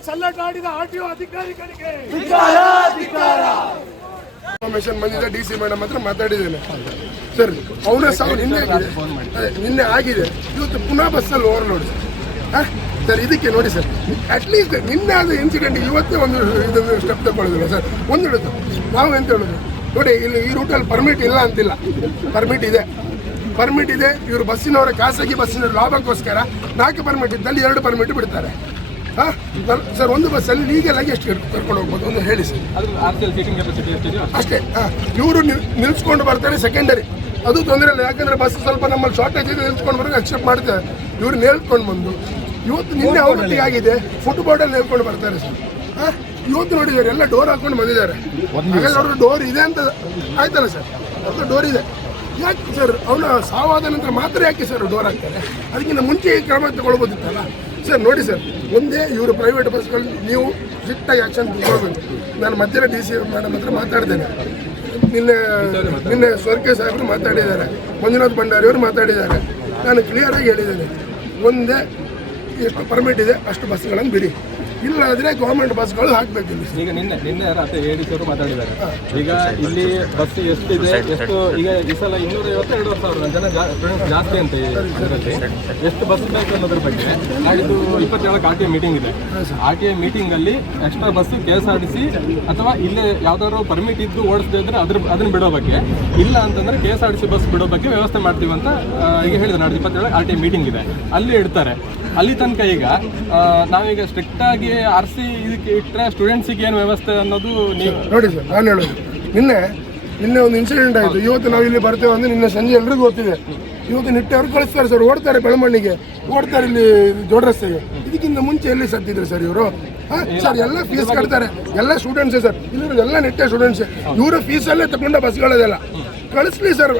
ವಿರುದ್ಧವಾಗಿ ಸಲ್ಲಟಾಡಿದ ಆರ್ಟಿಒ ಅಧಿಕಾರಿಗಳಿಗೆ. ಇನ್ಫಾರ್ಮೇಶನ್ ಬಂದಿದೆ ಡಿ ಸಿ ಮೇಡಮ್ ಹತ್ರ ಮಾತಾಡಿದ್ದೇನೆ. ಸರ್ ಅವನ ಸಾವು ನಿನ್ನೆ ನಿನ್ನೆ ಆಗಿದೆ. ಇವತ್ತು ಪುನಃ ಬಸ್ಸಲ್ಲಿ ಓವರ್ಲೋಡ್ ಸರ್. ಇದಕ್ಕೆ ನೋಡಿ ಸರ್. ಅಟ್ಲೀಸ್ಟ್ ನಿನ್ನೆ ಆದ ಇನ್ಸಿಡೆಂಟ್ ಇವತ್ತೇ ಒಂದು ಇದು ಸ್ಟೆಪ್ ತಗೊಳ್ಳೋದಿಲ್ಲ ಸರ್. ಒಂದು ಹಿಡಿದು ನಾವು ಎಂತ ಹೇಳೋದು? ನೋಡಿ ಇಲ್ಲಿ ಈ ರೂಟಲ್ಲಿ ಪರ್ಮಿಟ್ ಇಲ್ಲ ಅಂತಿಲ್ಲ. ಪರ್ಮಿಟ್ ಇದೆ. ಪರ್ಮಿಟ್ ಇದೆ. ಇವರು ಬಸ್ಸಿನವರ ಖಾಸಗಿ ಬಸ್ಸಿನ ಲಾಭಕ್ಕೋಸ್ಕರ ನಾಲ್ಕು ಪರ್ಮಿಟ್ ಇದ್ದಲ್ಲಿ ಎರಡು ಪರ್ಮಿಟ್ ಬಿಡ್ತಾರೆ. ಸರ್ ಒಂದು ಬಸ್ಸಲ್ಲಿ ಲೀಗಲಾಗಿ ಎಷ್ಟು ಕರ್ಕೊಂಡು ಹೋಗ್ಬೋದು ಒಂದು ಹೇಳಿ ಸರ್. ಅಷ್ಟೇ ಇವರು ನಿಲ್ಸ್ಕೊಂಡು ಬರ್ತಾರೆ ಸೆಕೆಂಡರಿ ಅದು ತೊಂದರೆ ಇಲ್ಲ ಯಾಕಂದ್ರೆ ಬಸ್ ಸ್ವಲ್ಪ ನಮ್ಮಲ್ಲಿ ಶಾರ್ಟೇಜ್ ಇದೆ ನಿಲ್ಸ್ಕೊಂಡು ಬರೋಕೆ ಅಕ್ಸೆಪ್ಟ್ ಮಾಡ್ತಾರೆ ಇವ್ರು ನೇಳ್ಕೊಂಡು ಬಂದು ಇವತ್ತು ನಿನ್ನೆ ಅವರೊಟ್ಟಿಗೆ ಆಗಿದೆ ಫುಟ್ ಬೋರ್ಡಲ್ಲಿ ನೇಳ್ಕೊಂಡು ಬರ್ತಾರೆ ಸರ್. ಹಾಂ? ಇವತ್ತು ನೋಡಿದ್ದಾರೆ ಎಲ್ಲ ಡೋರ್ ಹಾಕೊಂಡು ಬಂದಿದ್ದಾರೆ. ಹಾಗಾದ್ರೆ ಡೋರ್ ಇದೆ ಅಂತ ಆಯ್ತಲ್ಲ ಸರ್? ಅವ್ರದ್ದು ಡೋರ್ ಇದೆ. ಯಾಕೆ ಸರ್ ಅವನ ಸಾವಾದ ನಂತರ ಮಾತ್ರ ಯಾಕೆ ಸರ್ ಡೋರ್ ಹಾಕ್ತಾರೆ? ಅದಕ್ಕಿಂತ ಮುಂಚೆ ಕ್ರಮ ತಗೊಳ್ಬೋದಿತ್ತಲ್ಲ? ಸರ್, ನೋಡಿ ಸರ್, ಒಂದೇ ಇವರು ಪ್ರೈವೇಟ್ ಬಸ್ಗಳು ನೀವು ಸ್ಟ್ರಿಕ್ಟಾಗಿ ಆ್ಯಕ್ಷನ್ ತಗೊಳ್ಬೇಕು. ನಾನು ಮಧ್ಯಾಹ್ನ ಡಿ ಸಿ ಮೇಡಮ್ ಹತ್ರ ಮಾತಾಡ್ತೇನೆ. ನಿನ್ನೆ ನಿನ್ನೆ ಸ್ವರ್ಗೆ ಸಾಹೇಬರು ಮಾತಾಡಿದ್ದಾರೆ. ಮಂಜುನಾಥ್ ಭಂಡಾರಿಯವರು ಮಾತಾಡಿದ್ದಾರೆ. ನಾನು ಕ್ಲಿಯರಾಗಿ ಹೇಳಿದ್ದೇನೆ. ಒಂದೇ ಎಷ್ಟು ಪರ್ಮಿಟ್ ಇದೆ, ಅಷ್ಟು ಬಸ್ಗಳನ್ನು ಬಿಡಿ. ಇಲ್ಲಾದರೆ ಗೌರ್ಮೆಂಟ್ ಬಸ್ಗಳು ಹಾಕಬೇಕು ಇಲ್ಲಿ. ಈಗ ನಿನ್ನೆ ನಿನ್ನೆ ರಾತ್ರಿ ಅವರು ಮಾತಾಡಿದ್ದಾರೆ. ಈಗ ಇಲ್ಲಿ ಬಸ್ ಎಷ್ಟಿದೆ ಎಷ್ಟು ಈಗ ಈ ಸಲ ಇನ್ನೂರ ಐವತ್ತು ಎರಡು ಸಾವಿರ ಜನ ಜಾಸ್ತಿ ಅಂತ ಇದರಲ್ಲಿ. ಎಷ್ಟು ಬಸ್ ಬೇಕು ಅನ್ನೋದ್ರ ಬಗ್ಗೆ. ನಾಡಿದ್ದು ಇಪ್ಪತ್ತೇಳಕ್ಕೆ ಆರ್ ಟಿ ಐ ಮೀಟಿಂಗ್ ಇದೆ. ಆರ್ ಟಿ ಐ ಮೀಟಿಂಗ್ ಅಲ್ಲಿ extra bus K S R T C ಅಥವಾ ಇಲ್ಲೇ ಯಾವ್ದಾದ್ರು ಪರ್ಮಿಟ್ ಇದ್ದು ಓಡಿಸದೇ ಇದ್ರೆ ಅದ್ರ ಅದನ್ನ ಬಿಡೋ ಬಗ್ಗೆ. ಇಲ್ಲ ಅಂತಂದ್ರೆ K S R T C bus ಬಿಡೋ ಬಗ್ಗೆ ವ್ಯವಸ್ಥೆ ಮಾಡ್ತೀವಿ ಅಂತ ಈಗ ಹೇಳಿದ್ರು ನಾಳೆ ಇಪ್ಪತ್ತೇಳಕ್ಕೆ ಆರ್ ಟಿ ಐ ಮೀಟಿಂಗ್ ಇದೆ. ಅಲ್ಲಿ ಇಡ್ತಾರೆ. ಅಲ್ಲಿ ತನಕ ಈಗ ನಾವೀಗ ಸ್ಟ್ರಿಕ್ಟ್ ಆಗಿ ಆರ್ ಸಿ ಇದಕ್ಕೆ ಇಟ್ಟರೆ ಸ್ಟೂಡೆಂಟ್ಸಿಗೆ ಏನು ವ್ಯವಸ್ಥೆ ಅನ್ನೋದು ನೀವು ನೋಡಿ ಸರ್ ನಾನು ಹೇಳೋದು. ನಿನ್ನೆ ನಿನ್ನೆ ಒಂದು ಇನ್ಸಿಡೆಂಟ್ ಆಯಿತು. ಇವತ್ತು ನಾವು ಇಲ್ಲಿ ಬರ್ತೇವೆ ಅಂದ್ರೆ ನಿನ್ನೆ ಸಂಜೆ ಎಲ್ರಿಗೂ ಗೊತ್ತಿದೆ. ಇವತ್ತು ನಿಟ್ಟೆಯವರು ಕಳಿಸ್ತಾರೆ ಸರ್ ಓಡ್ತಾರೆ ಬೆಳಮಣ್ಣಿಗೆ. ಓಡ್ತಾರೆ ಇಲ್ಲಿ ದೊಡ್ಡ ರಸ್ತೆಗೆ. ಇದಕ್ಕಿಂತ ಮುಂಚೆ ಎಲ್ಲಿ ಸತ್ತಿದ್ರು ಸರ್ ಇವರು? ಸರ್ ಎಲ್ಲ ಫೀಸ್ ಕಟ್ತಾರೆ. ಎಲ್ಲ ಸ್ಟೂಡೆಂಟ್ಸೇ ಸರ್. ಇಲ್ಲಿ ಎಲ್ಲ ನಿಟ್ಟೆ ಸ್ಟೂಡೆಂಟ್ಸೇ ಇವರು ಫೀಸಲ್ಲೇ ತಗೊಂಡ ಬಸ್ಗಳದೆಲ್ಲ ಕಳಿಸ್ಲಿ ಸರ್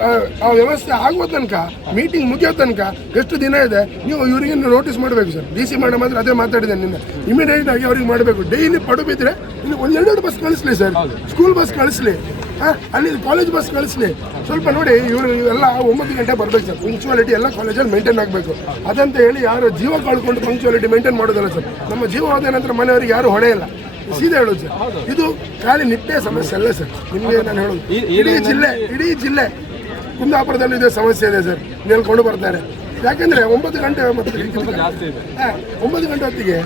ಆ ವ್ಯವಸ್ಥೆ ಆಗುವ ತನಕ ಮೀಟಿಂಗ್ ಮುಗಿಯೋ ತನಕ ಎಷ್ಟು ದಿನ ಇದೆ ನೀವು ಇವರಿಗೆ ನೋಟಿಸ್ ಮಾಡಬೇಕು ಸರ್. ಡಿ ಸಿ ಮೇಡಮ್ ಮಾತ್ರ ಅದೇ ಮಾತಾಡಿದೆ ನಿನ್ನೆ. ಇಮಿಡಿಯೇಟ್ ಆಗಿ ಅವ್ರಿಗೆ ಮಾಡಬೇಕು. ಡೈಲಿ ಪಡು ಬಿದ್ದರೆ ಇನ್ನು ಒಂದೆರಡು ಬಸ್ ಕಳಿಸ್ಲಿ ಸರ್. ಸ್ಕೂಲ್ ಬಸ್ ಕಳಿಸ್ಲಿ. ಹಾಂ ಅಲ್ಲಿ ಕಾಲೇಜ್ ಬಸ್ ಕಳಿಸ್ಲಿ. ಸ್ವಲ್ಪ ನೋಡಿ ಇವರು ಎಲ್ಲ ಒಂಬತ್ತು ಗಂಟೆ ಬರ್ಬೇಕು ಸರ್. ಪಂಕ್ಚುವಾಲಿಟಿ ಎಲ್ಲ ಕಾಲೇಜಲ್ಲಿ ಮೇಂಟೈನ್ ಆಗಬೇಕು. ಅದಂತ ಹೇಳಿ ಯಾರು ಜೀವ ಕಳ್ಕೊಂಡು ಪಂಕ್ಚುವಾಲಿಟಿ ಮೇಂಟೈನ್ ಮಾಡೋದಲ್ಲ ಸರ್. ನಮ್ಮ ಜೀವ ಹೋದ ನಂತರ ಮನೆಯವರಿಗೆ ಯಾರು ಹೊಡೆಯಲ್ಲ ಸೀದಾ ಹೇಳೋದು ಸರ್. ಇದು ಖಾಲಿ ನಿಟ್ಟೆ ಸಮಸ್ಯೆ ಅಲ್ಲ ಸರ್. ನಿಮಗೆ ನಾನು ಹೇಳೋದು. ಇಡೀ ಜಿಲ್ಲೆ ಇಡೀ ಜಿಲ್ಲೆ ಕುಂದಾಪುರದಲ್ಲಿ ಇದೇ ಸಮಸ್ಯೆ ಇದೆ ಸರ್. ನೇಲ್ಕೊಂಡು ಬರ್ತಾರೆ. ಯಾಕಂದ್ರೆ ಒಂಬತ್ತು ಗಂಟೆ ಒಂಬತ್ತು ಗಂಟೆ ಹೊತ್ತಿಗೆ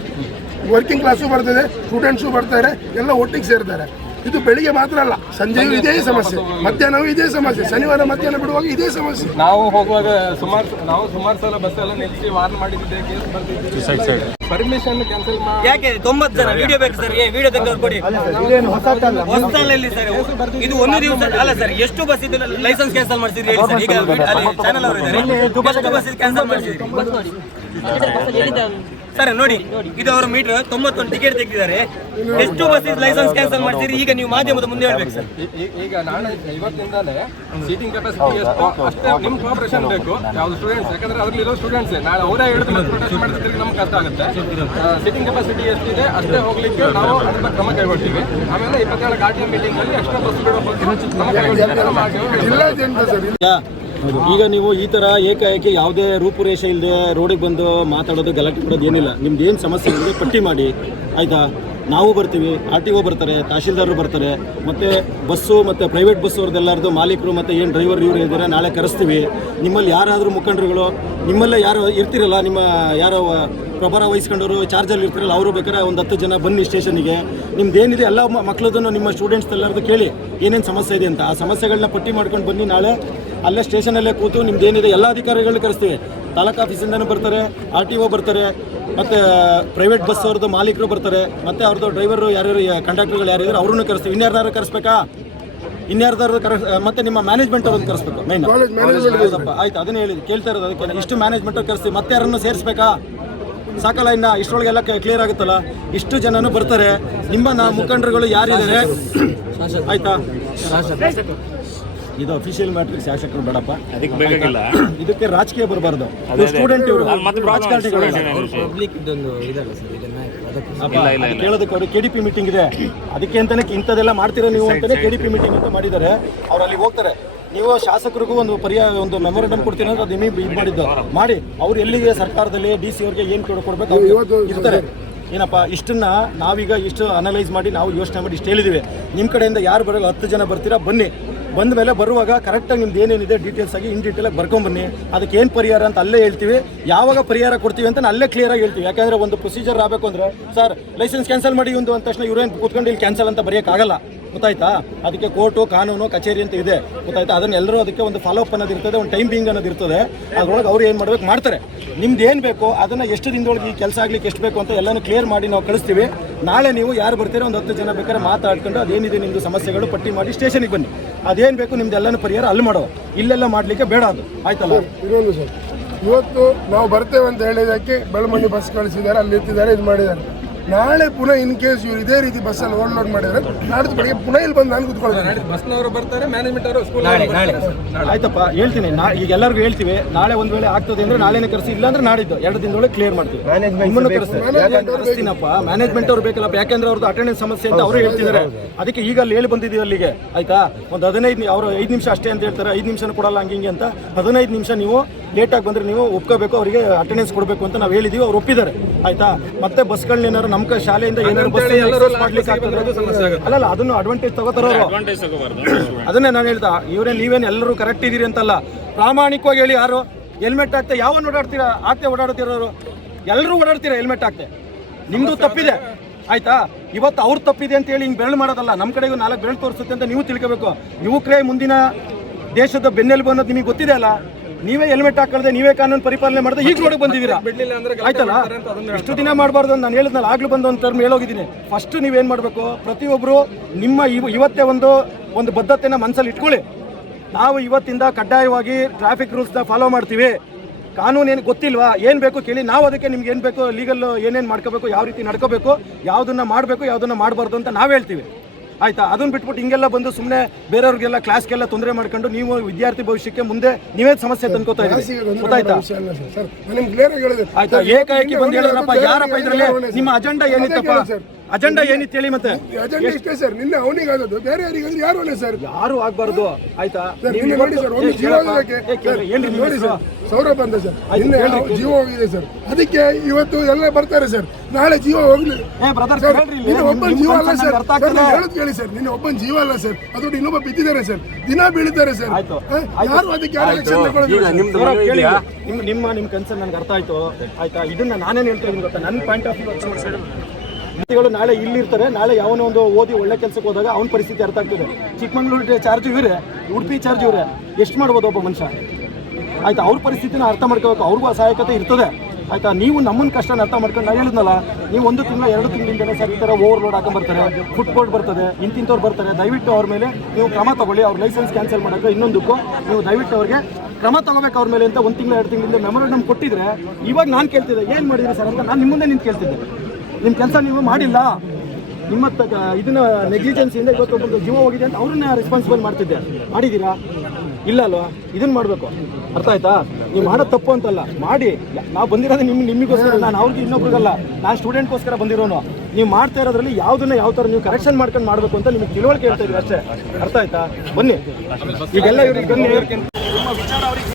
ವರ್ಕಿಂಗ್ ಕ್ಲಾಸು ಬರ್ತದೆ ಸ್ಟೂಡೆಂಟ್ಸು ಬರ್ತಾರೆ ಎಲ್ಲ ಒಟ್ಟಿಗೆ ಸೇರ್ತಾರೆ. ಇದು ಬೆಳಿಗ್ಗೆ ಮಾತ್ರ ಅಲ್ಲ ಸಂಜೆಯೂ ಇದೇ ಸಮಸ್ಯೆ ಮಧ್ಯಾಹ್ನವೂ ಇದೇ ಸಮಸ್ಯೆ ಶನಿವಾರ ಮಧ್ಯಾಹ್ನ ಬಿಡುವಾಗ ಇದೇ ಸಮಸ್ಯೆ. ನಾವು ಹೋಗುವಾಗ ಸುಮಾರು ನಾವು ಸುಮಾರು ಸಲ ಬಸ್ ಎಲ್ಲ ನಿಲ್ಲಿಸಿ ವಾರ್ನ್ ಮಾಡಿದ್ದೆ ಕೇಸ್ ಬರ್ತಿದ್ದೆ ಪರ್ಮಿಷನ್ ಕ್ಯಾನ್ಸಲ್ ಮಾಡಿ ಯಾಕೆ? ತೊಂಬತ್ತು ಜನ ವಿಡಿಯೋ ಬೇಕು ಸರ್ ಏ ವಿಡಿಯೋ ತೆಗೆದು ಕೊಡಿ. ಹೊಸತಲ್ಲಿ ಸರ್ ಇದು ಒಂದು ದಿವಸ ಅಲ್ಲ ಸರ್ ಎಷ್ಟು ಬಸ್ ಇದು ಲೈಸೆನ್ಸ್ ಕ್ಯಾನ್ಸಲ್ ಮಾಡಿಸಿದ್ರಿ ಹೇಳಿ ಸರ್ ಈಗ ಅಲ್ಲಿ ಚಾನಲ್ ಅವರು ಇದ್ದಾರೆ. ಬಸ್ ಕ್ಯಾನ್ಸಲ್ ಮಾಡ್ತಿದ್ರಿ ಸರ್ ನೋಡಿ ಇದು ಅವರು ಮೀಟರ್ ತೊಂಬತ್ತೊಂದು ಟಿಕೆಟ್ ತೆಗೆದಿದ್ದಾರೆ. ಎಷ್ಟು ಬಸ್ ಲೈಸೆನ್ಸ್ ಕ್ಯಾನ್ಸಲ್ ಮಾಡ್ತೀರಿ ಈಗ ನೀವು ಮಾಧ್ಯಮದ ಮುಂದೆ ಹೇಳ್ಬೇಕು ಸರ್. ಈಗ ನಾನು ಇವತ್ತಿಂದಲೇ ಸೀಟಿಂಗ್ ಕೆಪಾಸಿಟಿ ಎಷ್ಟು ಅಷ್ಟೇ ನಿಮ್ಮ ಕೋಆಪರೇಷನ್ ಬೇಕು. ಯಾವ್ದು ಸ್ಟೂಡೆಂಟ್ಸ್ ಯಾಕಂದ್ರೆ ಅದ್ರಲ್ಲಿರೋ ಸ್ಟೂಡೆಂಟ್ಸ್ ನಾಳೆ ಅವರೇ ಹೇಳಿದ್ರು ಪ್ರೊಟೆಸ್ಟ್ ಮಾಡಿದ್ರೆ ನಮ್ಗೆ ಕಷ್ಟ ಆಗುತ್ತೆ. ಸೀಟಿಂಗ್ ಕೆಪಾಸಿಟಿ ಎಷ್ಟಿದೆ ಅಷ್ಟೇ ಹೋಗ್ಲಿಕ್ಕೆ ನಾವು ಅದನ್ನ ಕ್ರಮ ಕೈಗೊಳ್ತೀವಿ. ಆಮೇಲೆ ಇಪ್ಪತ್ತೇಳು ಗಾರ್ಡಿಯನ್ ಮೀಟಿಂಗ್ ಅಲ್ಲಿ ಎಕ್ಸ್ಟ್ರಾ ಬಸ್ ಬಿಡೋ ಬಗ್ಗೆ ಕ್ರಮ ಕೈಗೊಳ್ತೀವಿ ಈಗ ನೀವು ಈ ತರ ಏಕಾಏಕಿ ಯಾವುದೇ ರೂಪುರೇಷೆ ಇಲ್ಲದೆ ರೋಡಿಗೆ ಬಂದು ಮಾತಾಡೋದು, ಗಲಾಟೆ ಕೊಡೋದು ಏನಿಲ್ಲ. ನಿಮ್ದು ಏನು ಸಮಸ್ಯೆ ಇದೆ ಪಟ್ಟಿ ಮಾಡಿ. ಆಯ್ತಾ? ನಾವು ಬರ್ತೀವಿ, ಆರ್ ಟಿ ಒ ಬರ್ತಾರೆ, ತಹಶೀಲ್ದಾರರು ಬರ್ತಾರೆ, ಮತ್ತು ಬಸ್ಸು ಮತ್ತು ಪ್ರೈವೇಟ್ ಬಸ್ ಅವ್ರದ್ದೆಲ್ಲರದು ಮಾಲೀಕರು ಮತ್ತು ಏನು ಡ್ರೈವರ್ ಇವರು ಇದ್ದಾರೆ ನಾಳೆ ಕರೆಸ್ತೀವಿ. ನಿಮ್ಮಲ್ಲಿ ಯಾರಾದರೂ ಮುಖಂಡರುಗಳು, ನಿಮ್ಮಲ್ಲೇ ಯಾರು ಇರ್ತಿರಲ್ಲ, ನಿಮ್ಮ ಯಾರೋ ಪ್ರಭಾರ ವಹಿಸ್ಕೊಂಡವರು ಚಾರ್ಜಲ್ಲಿ ಇರ್ತಿರಲ್ಲ, ಅವರು ಬೇಕಾದ್ರೆ ಒಂದು ಹತ್ತು ಜನ ಬನ್ನಿ ಸ್ಟೇಷನ್ನಿಗೆ ನಿಮ್ದು ಏನಿದೆ, ಎಲ್ಲ ಮಕ್ಕಳದನ್ನು ನಿಮ್ಮ ಸ್ಟೂಡೆಂಟ್ಸ್ ಎಲ್ಲರದ್ದು ಕೇಳಿ ಏನೇನು ಸಮಸ್ಯೆ ಇದೆ ಅಂತ. ಆ ಸಮಸ್ಯೆಗಳನ್ನ ಪಟ್ಟಿ ಮಾಡ್ಕೊಂಡು ಬನ್ನಿ ನಾಳೆ. ಅಲ್ಲೇ ಸ್ಟೇಷನಲ್ಲೇ ಕೂತು ನಿಮ್ದು ಏನಿದೆ ಎಲ್ಲ ಅಧಿಕಾರಿಗಳನ್ನ ಕರೆಸ್ತೀವಿ. ತಾಲೂಕು ಆಫೀಸಿಂದನೂ ಬರ್ತಾರೆ ಆರ್ ಟಿ ಒ ಬರ್ತಾರೆ ಮತ್ತು ಪ್ರೈವೇಟ್ ಬಸ್ ಅವ್ರದ್ದು ಮಾಲೀಕರು ಬರ್ತಾರೆ ಮತ್ತು ಅವ್ರದ್ದು ಡ್ರೈವರು ಯಾರ್ಯಾರು ಕಂಡಕ್ಟರ್ಗಳು ಯಾರಿದ್ದಾರೆ ಅವ್ರನ್ನೂ ಕರೆಸ್ತೀವಿ. ಇನ್ಯಾರ್ದಾರು ಕರೆಸ್ಬೇಕಾ? ಇನ್ಯಾರ್ದಾರು ಕರೆ ಮತ್ತೆ ನಿಮ್ಮ ಮ್ಯಾನೇಜ್ಮೆಂಟ್ ಅವ್ರನ್ನ ಕರೆಸ್ಬೇಕು ಮೈನ್ ಕಾಲೇಜ್ ಮ್ಯಾನೇಜ್ಮೆಂಟ್ ಆಯ್ತು ಅದನ್ನೇ ಹೇಳಿದ್ದು ಕೇಳ್ತಾ ಇರೋದು ಅದಕ್ಕೆ. ಇಷ್ಟು ಮ್ಯಾನೇಜ್ಮೆಂಟ್ ಕರೆಸಿ ಮತ್ತೆ ಯಾರನ್ನು ಸೇರಿಸ್ಬೇಕಾ? ಸಾಕಲ್ಲ ಇನ್ನು ಇಷ್ಟರೊಳಗೆಲ್ಲ ಕ್ಲಿಯರ್ ಆಗುತ್ತಲ್ಲ? ಇಷ್ಟು ಜನನು ಬರ್ತಾರೆ. ನಿಮ್ಮ ನಾ ಮುಖಂಡರುಗಳು ಯಾರಿದ್ದಾರೆ? ಆಯ್ತಾ? ಇದು ಅಫಿಷಿಯಲ್ ಮ್ಯಾಟ್ರಿಕ್ ಶಾಸಕರು ಬೇಡಪ್ಪ. ಅದಕ್ಕೆ ಬೇಕಾಗಿಲ್ಲ. ಇದಕ್ಕೆ ರಾಜಕೀಯ ಬರಬಾರ್ದು. ಸ್ಟೂಡೆಂಟ್ ಇವರು ಪಬ್ಲಿಕ್ ಇದೊಂದು ಇದಲ್ಲ ಸರ್ ಇದನ್ನ ಅದಕ್ಕೆ ಅಪ್ಪ, ಅದು ಕೇಳೋದಕ್ಕೆ ಅವರು ಕೆ ಡಿ ಪಿ ಮೀಟಿಂಗ್ ಇದೆ. ಅದಕ್ಕೆ ಅಂತಾನೆ ಇಂಥದ್ದೆಲ್ಲ ಮಾಡ್ತೀರಾ ನೀವು ಅಂತಾನೆ ಕೆ ಡಿ ಪಿ ಮೀಟಿಂಗ್ ಅಂತ ಮಾಡಿದ್ದಾರೆ. ಅವ್ರು ಅಲ್ಲಿ ಹೋಗ್ತಾರೆ. ನೀವು ಶಾಸಕರಿಗೂ ಒಂದು ಪರ್ಯಾಯ ಒಂದು ಮೆಮೊರಂಡಮ್ ಕೊಡ್ತೀನಿ ಅಂದ್ರೆ ಅದು ನಿಮಗೆ ಇದು ಮಾಡಿದ್ದು. ಮಾಡಿ. ಅವ್ರು ಎಲ್ಲಿಗೆ ಸರ್ಕಾರದಲ್ಲಿ ಡಿ ಸಿ ಅವ್ರಿಗೆ ಏನು ಕೊಡ್ಬೇಕು ಅವ್ರು ಇರ್ತಾರೆ. ಏನಪ್ಪ ಇಷ್ಟನ್ನ ನಾವೀಗ ಇಷ್ಟು ಅನಲೈಸ್ ಮಾಡಿ ನಾವು ಯೋಚನೆ ಮಾಡಿ ಇಷ್ಟು ಹೇಳಿದ್ದೀವಿ ನಿಮ್ಮ ಕಡೆಯಿಂದ ಯಾರು ಬರಲ್ಲ ಹತ್ತು ಜನ ಬರ್ತೀರಾ ಬನ್ನಿ. ಬಂದ ಮೇಲೆ ಬರುವಾಗ ಕರೆಕ್ಟಾಗಿ ನಿಮ್ದು ಏನೇನಿದೆ ಡೀಟೇಲ್ಸ್ ಆಗಿ ಇನ್ ಡೀಟೇಲಾಗಿ ಬರ್ಕೊಂಬನ್ನಿ. ಅದಕ್ಕೆ ಏನು ಪರಿಹಾರ ಅಂತ ಅಲ್ಲೇ ಹೇಳ್ತೀವಿ. ಯಾವಾಗ ಪರಿಹಾರ ಕೊಡ್ತೀವಿ ಅಂತ ಅಲ್ಲೇ ಕ್ಲಿಯರಾಗಿ ಹೇಳ್ತೀವಿ. ಯಾಕಂದರೆ ಒಂದು ಪ್ರೊಸೀಜರ್ ಆಗಬೇಕು ಅಂದರೆ ಸರ್ ಲೈಸೆನ್ಸ್ ಕ್ಯಾನ್ಸಲ್ ಮಾಡಿ ಒಂದು ಅಂದ ತಕ್ಷಣ ಇವ್ರೇನು ಕೂತ್ಕೊಂಡು ಇಲ್ಲಿ ಕ್ಯಾನ್ಸಲ್ ಅಂತ ಬರೆಯೋಕ್ಕಾಗಲ್ಲ. ಗೊತ್ತಾಯ್ತಾ? ಅದಕ್ಕೆ ಕೋರ್ಟು, ಕಾನೂನು, ಕಚೇರಿ ಅಂತ ಇದೆ. ಗೊತ್ತಾಯ್ತಾ? ಅದನ್ನ ಎಲ್ಲರೂ ಅದಕ್ಕೆ ಒಂದು ಫಾಲೋ ಅಪ್ ಅನ್ನೋದು ಇರ್ತದೆ, ಒಂದು ಟೈಮ್ ಬಿಂಗ್ ಅನ್ನೋದು ಇರ್ತದೆ. ಅದ್ರೊಳಗೆ ಅವ್ರು ಏನು ಮಾಡ್ಬೇಕು ಮಾಡ್ತಾರೆ. ನಿಮ್ದು ಏನು ಬೇಕೋ ಅದನ್ನು ಎಷ್ಟು ದಿನದೊಳಗೆ ಈ ಕೆಲಸ ಆಗ್ಲಿಕ್ಕೆ ಎಷ್ಟು ಬೇಕು ಅಂತ ಎಲ್ಲನೂ ಕ್ಲಿಯರ್ ಮಾಡಿ ನಾವು ಕಳಿಸ್ತೀವಿ. ನಾಳೆ ನೀವು ಯಾರು ಬರ್ತೀರೋ ಒಂದು ಹತ್ತು ಜನ ಬೇಕಾದ್ರೆ ಮಾತಾಡ್ಕೊಂಡು ಅದೇನಿದೆ ನಿಮ್ಮದು ಸಮಸ್ಯೆಗಳು ಪಟ್ಟಿ ಮಾಡಿ ಸ್ಟೇಷನಿಗೆ ಬನ್ನಿ. ಅದೇನು ಬೇಕು ನಿಮ್ದು ಎಲ್ಲನೂ ಪರಿಹಾರ ಅಲ್ಲಿ ಮಾಡೋ. ಇಲ್ಲೆಲ್ಲ ಮಾಡಲಿಕ್ಕೆ ಬೇಡ ಅದು. ಆಯ್ತಲ್ಲ? ಇವತ್ತು ನಾವು ಬರ್ತೇವೆ ಅಂತ ಹೇಳಿದಕ್ಕೆ ಬೆಳಮಣ್ಣಿ ಬಸ್ ಕಳಿಸಿದ್ದಾರೆ, ಅಲ್ಲಿ ನಿಂತಿದ್ದಾರೆ, ಇದು ಮಾಡಿದ್ದಾರೆ. ನಾಳೆ ಪುನಃ ಇನ್ ಕೇಸ್ ಇವ್ರು ಇದೇ ರೀತಿ ಬಸ್ಸಲ್ಲಿ ಓವರ್ಲೋಡ್ ಮಾಡಿದ್ರೆ ನಾಡ್ದು ಬೆಳಿಗ್ಗೆ ಪುನಃ ಇಲ್ಲಿ ಬಂದು ನಾನು ಕುತ್ಕೊಳ್ತೇನೆ. ಬಸ್ನವರು ಬರ್ತಾರೆ ಮ್ಯಾನೇಜ್ಮೆಂಟ್ ಅವರು ಸ್ಕೂಲ್ ಆಯ್ತಪ್ಪ ಹೇಳ್ತೀನಿ. ನಾ ಈಗ ಎಲ್ಲರಿಗೂ ಹೇಳ್ತೀವಿ ನಾಳೆ ಒಂದು ವೇಳೆ ಆಗ್ತದೆ ಅಂದ್ರೆ ನಾಳೆನೇ ಕರೆಸಿ ಇಲ್ಲ ಅಂದ್ರೆ ನಾಡಿದ್ದು. ಎರಡು ದಿನದೊಳಗೆ ಕ್ಲಿಯರ್ ಮಾಡ್ತೀವಿ. ನಿಮ್ಮನ್ನು ಕರೆಸ್ತೀನಪ್ಪ. ಮ್ಯಾನೇಜ್ಮೆಂಟ್ ಅವ್ರು ಬೇಕಲ್ಲಪ್ಪ. ಯಾಕೆಂದ್ರೆ ಅವ್ರದ್ದು ಅಟೆಂಡೆನ್ಸ್ ಸಮಸ್ಯೆ ಅಂತ ಅವರು ಹೇಳ್ತಿದ್ದಾರೆ. ಅದಕ್ಕೆ ಈಗ ಅಲ್ಲಿ ಹೇಳಿ ಬಂದಿದ್ದೀವಿ ಅಲ್ಲಿಗೆ. ಆಯ್ತಾ? ಒಂದು ಹದಿನೈದು ಅವರು ಐದು ನಿಮಿಷ ಅಷ್ಟೇ ಅಂತ ಹೇಳ್ತಾರೆ. ಐದು ನಿಮಿಷನೂ ಕೊಡಲ್ಲ ಹಂಗೆ ಹಿಂಗೆ ಅಂತ. ಹದಿನೈದು ನಿಮಿಷ ನೀವು ಲೇಟಾಗಿ ಬಂದ್ರೆ ನೀವು ಒಪ್ಕೋಬೇಕು ಅವರಿಗೆ ಅಟೆಂಡೆನ್ಸ್ ಕೊಡಬೇಕು ಅಂತ ನಾವು ಹೇಳಿದೀವಿ ಅವ್ರು ಒಪ್ಪಿದ್ದಾರೆ. ಆಯ್ತಾ? ಮತ್ತೆ ಬಸ್ಗಳನ್ನ ಗಳನ್ನ ನಮ್ಮ ಕ- ಶಾಲೆಯಿಂದ ಏನಾದ್ರು ಬಸ್ ಮಾಡ್ಲಿಕ್ಕೆ ಆಗ್ತದೆ. ಅಲ್ಲ ಅದನ್ನು ಅಡ್ವಾಂಟೇಜ್ ತಗೋತಾರ ಅದನ್ನೇ ನಾನು ಹೇಳ್ತಾ ಇವರೇ ನೀವೇನು ಎಲ್ಲರೂ ಕರೆಕ್ಟ್ ಇದೀರಿ ಅಂತಲ್ಲ. ಪ್ರಾಮಾಣಿಕವಾಗಿ ಹೇಳಿ ಯಾರು ಹೆಲ್ಮೆಟ್ ಹಾಕ್ತೆ ಯಾವನ್ ಓಡಾಡ್ತೀರಾ? ಆತೆ ಓಡಾಡ್ತಿರೋರು. ಎಲ್ಲರೂ ಓಡಾಡ್ತೀರಾ ಹೆಲ್ಮೆಟ್ ಹಾಕ್ತೆ? ನಿಮ್ದು ತಪ್ಪಿದೆ. ಆಯ್ತಾ? ಇವತ್ತು ಅವ್ರು ತಪ್ಪಿದೆ ಅಂತ ಹೇಳಿ ಹಿಂಗೆ ಬೆರಳು ಮಾಡೋದಲ್ಲ ನಮ್ಮ ಕಡೆಗೂ ನಾಲ್ಕು ಬೆರಳು ತೋರಿಸುತ್ತೆ ಅಂತ ನೀವು ತಿಳ್ಕೋಬೇಕು. ಯುಕ್ರೇನ್ ಮುಂದಿನ ದೇಶದ ಬೆನ್ನೆಲುಬು ಅನ್ನೋದು ನಿಮಗೆ ಗೊತ್ತಿದೆ ಅಲ್ಲ? ನೀವೇ ಹೆಲ್ಮೆಟ್ ಹಾಕೊಳ್ಳದೆ ನೀವೇ ಕಾನೂನು ಪರಿಪಾಲನೆ ಮಾಡದೆ ಈಗ ನೋಡಕ್ ಬಂದಿದ್ದೀರಾ? ಆಯ್ತಲ್ಲ? ಇಷ್ಟು ದಿನ ಮಾಡಬಾರ್ದು ಅಂತ ನಾನು ಹೇಳಿದ್ನಲ್ಲ ಆಗ್ಲೂ ಬಂದು ಒಂದು ಟರ್ಮ್ ಹೇಳೋಗಿದ್ದೀನಿ. ಫಸ್ಟ್ ನೀವೇನು ಮಾಡಬೇಕು? ಪ್ರತಿಯೊಬ್ಬರು ನಿಮ್ಮ ಇವ ಇವತ್ತೇ ಒಂದು ಒಂದು ಬದ್ಧತೆನ ಮನಸ್ಸಲ್ಲಿ ಇಟ್ಕೊಳ್ಳಿ. ನಾವು ಇವತ್ತಿಂದ ಕಡ್ಡಾಯವಾಗಿ ಟ್ರಾಫಿಕ್ ರೂಲ್ಸ್ನ ಫಾಲೋ ಮಾಡ್ತೀವಿ. ಕಾನೂನು ಏನು ಗೊತ್ತಿಲ್ವಾ? ಏನು ಬೇಕು ಕೇಳಿ ನಾವು ಅದಕ್ಕೆ ನಿಮ್ಗೆ ಏನು ಬೇಕು ಲೀಗಲ್ ಏನೇನು ಮಾಡ್ಕೋಬೇಕು ಯಾವ ರೀತಿ ನಡ್ಕೋಬೇಕು ಯಾವುದನ್ನ ಮಾಡಬೇಕು ಯಾವುದನ್ನ ಮಾಡಬಾರ್ದು ಅಂತ ನಾವು ಹೇಳ್ತೀವಿ. ಆಯ್ತಾ? ಅದನ್ನ ಬಿಟ್ಬಿಟ್ಟು ಹಿಂಗೆಲ್ಲ ಬಂದು ಸುಮ್ಮನೆ ಬೇರೆಯವ್ರಿಗೆಲ್ಲ ಕ್ಲಾಸ್ಗೆಲ್ಲ ತೊಂದರೆ ಮಾಡ್ಕೊಂಡು ನೀವು ವಿದ್ಯಾರ್ಥಿ ಭವಿಷ್ಯಕ್ಕೆ ಮುಂದೆ ನೀವೇ ಸಮಸ್ಯೆ ತಂದ್ಕೋತಾ ಇದ್ದೀರಿ. ಗೊತ್ತಾಯ್ತಾ? ಆಯ್ತಾ? ಏಕಾಏಕಿ ಬಂದು ಹೇಳಿದ್ರಪ್ಪ ಯಾರಪ್ಪ ಇದ್ರಲ್ಲಿ ನಿಮ್ಮ ಅಜೆಂಡಾ ಏನಿತ್ತಪ್ಪ? ಅಜೆಂಡಾ ಏನಿತ್ತು ಹೇಳಿ ಮತ್ತೆ? ಅಜೆಂಡಾ ಇಷ್ಟೇ ಸರ್ ನಿನ್ನೆ ಅವನಿಗೆ ಆದದ್ದು. ಬೇರೆ ಯಾರಿಗಾದ್ರೆ ಯಾರು ಅಲ್ಲ ಸರ್ ಯಾರು ಆಗ್ಬಾರ್ದು? ಆಯ್ತಾ? ನಿನ್ನೆ ನೋಡಿ ಸರ್ ಒಂದು ಏ, ಜೀವ ಕೇಳಪ್ಪ. ಹೋಗೋದಕ್ಕೆ ಏ, ಕೇಳ್ರಿ, ಏನ್ರಿ ನಿಮ್ಮ ನೋಡಿ ಸರ್ ಸೌರಭ್ ಅಂತ ಸರ್ ನಿನ್ನೆ ಜೀವ ಹೋಗಿದೆ ಸರ್ ಅದಕ್ಕೆ ಇವತ್ತು ಎಲ್ಲ ಬರ್ತಾರೆ ಸರ್ ನಾಳೆ ಜೀವ ಹೋಗ್ಲಿ ಏ ಬ್ರದರ್ ಸರ್ ಇಲ್ಲಿ. ನಿನ್ನೆ ನಿಮ್- ಒಬ್ಬನ ಜೀವ ಅಲ್ಲ ಸರ್. ಹೇಳೋದು ಕೇಳಿ ಸರ್ ನಿನ್ನ ಒಬ್ಬನ್ ಜೀವ ಅಲ್ಲ ಸರ್ ಅದು ಇನ್ನೊಬ್ಬ ಬಿದ್ದಿದ್ದಾರೆ ಸರ್ ದಿನ ಬೀಳ್ತಾರೆ ಸರ್ ಆಯ್ತು. ಯಾರು ಅದಕ್ಕೆ ಯಾರು ಎಲೆಕ್ಷನ್ ನಿಮ್ಮ ನಿಮ್ಮ ನಿಮ್ಮ ಕನ್ಸರ್ನ್ ನನಗೆ ಅರ್ಥ ಆಯ್ತು. ಆಯ್ತಾ? ಇದನ್ನ ನಾನೇನು ಹೇಳ್ತಾ ಇದ್ದೀನಿ ಗೊತ್ತಾ? ನನ್ನ ಪಾಯಿಂಟ್ ಆಫ್ ವ್ಯಕ್ತಿಗಳು ನಾಳೆ ಇಲ್ಲಿರ್ತಾರೆ, ನಾಳೆ ಯಾವನೋ ಒಂದು ಓದಿ ಒಳ್ಳೆ ಕೆಲಸಕ್ಕೆ ಹೋದಾಗ ಅವನ ಪರಿಸ್ಥಿತಿ ಅರ್ಥ ಆಗ್ತದೆ. ಚಿಕ್ಕಮಂಗ್ಳೂರು ಚಾರ್ಜ್ ಇವರೇ, ಉಡುಪಿ ಚಾರ್ಜ್ ಇವರೇ. ಎಷ್ಟು ಮಾಡ್ಬೋದು ಒಬ್ಬ ಮನುಷ್ಯ? ಆಯ್ತಾ, ಅವ್ರ ಪರಿಸ್ಥಿತಿನ ಅರ್ಥ ಮಾಡ್ಕೋಬೇಕು ಅವ್ರಿಗೂ ಅಸಹಾಯಕತೆ ಇರ್ತದೆ. ಆಯ್ತಾ, ನೀವು ನಮ್ಮನ್ನ ಕಷ್ಟನ ಅರ್ಥ ಮಾಡ್ಕೊಂಡು, ನಾನು ಹೇಳಿದ್ನಲ್ಲ, ನೀವು ಒಂದು ತಿಂಗಳ, ಎರಡು ತಿಂಗಳಿಂದಲೇ ಸರ್ ಈ ಥರ ಬರ್ತಾರೆ ಹಾಕೊಂಡ್ಬರ್ತಾರೆ ಕೋರ್ಟ್ ಬರ್ತದೆ, ಇಂತಿಂಥವ್ರು ಬರ್ತಾರೆ, ದಯವಿಟ್ಟು ಅವ್ರ ಮೇಲೆ ನೀವು ಕ್ರಮ ತಗೊಳ್ಳಿ, ಅವ್ರ ಲೈಸೆನ್ಸ್ ಕ್ಯಾನ್ಸಲ್ ಮಾಡೋಕೆ ಇನ್ನೊಂದಕ್ಕೂ ನೀವು ದಯವಿಟ್ಟು ಅವ್ರಿಗೆ ಕ್ರಮ ತಗೋಬೇಕು ಅವ್ರ ಮೇಲೆ ಅಂತ ಒಂದು ತಿಂಗಳ, ಎರಡು ತಿಂಗಳಿಂದ ಮೆಮೊರಂಡಮ್ ಕೊಟ್ಟಿದ್ರೆ, ಇವಾಗ ನಾನು ಕೇಳ್ತಿದ್ದೆ, ಏನು ಮಾಡಿದ್ರಿ ಸರ್ ಅಂತ ನಾನು ನಿಮ್ಮ ಮುಂದೆ ನಿಂತು ಕೇಳ್ತಿದ್ದೆ. ನಿಮ್ಮ ಕೆಲಸ ನೀವು ಮಾಡಿಲ್ಲ. ನಿಮ್ಮ ಇದನ್ನ ನೆಗ್ಲಿಜೆನ್ಸಿಯಿಂದ ಇವತ್ತು ಒಬ್ಬ ಜೀವ ಹೋಗಿದೆ ಅಂತ ಅವ್ರನ್ನ ರೆಸ್ಪಾನ್ಸಿಬಲ್ ಮಾಡ್ತಿದ್ದೆ. ಮಾಡಿದ್ದೀರಾ? ಇಲ್ಲ ಅಲ್ವಾ? ಇದನ್ನ ಮಾಡಬೇಕು. ಅರ್ಥ ಆಯ್ತಾ? ನೀವು ಮಾಡೋದು ತಪ್ಪು ಅಂತಲ್ಲ. ಮಾಡಿ. ನಾವು ಬಂದಿರೋದು ನಿಮ್ಮ ನಿಮಗೋಸ್ಕರ ನಾನು ಅವ್ರಿಗೆ ಇನ್ನೊಬ್ರಿಗಲ್ಲ. ನಾನು ಸ್ಟೂಡೆಂಟ್ಗೋಸ್ಕರ ಬಂದಿರೋನು. ನೀವು ಮಾಡ್ತಾ ಇರೋದ್ರಲ್ಲಿ ಯಾವುದನ್ನ ಯಾವ ಥರ ನೀವು ಕರೆಕ್ಷನ್ ಮಾಡ್ಕೊಂಡು ಮಾಡಬೇಕು ಅಂತ ನಿಮಗೆ ತಿಳುವಳಿಕೆ ಹೇಳ್ತಾ ಇದ್ದೀವಿ ಅಷ್ಟೇ. ಅರ್ಥ ಆಯ್ತಾ? ಬನ್ನಿ. ಈಗೆಲ್ಲ ಇವ್ರಿಗೆ ಬನ್ನಿ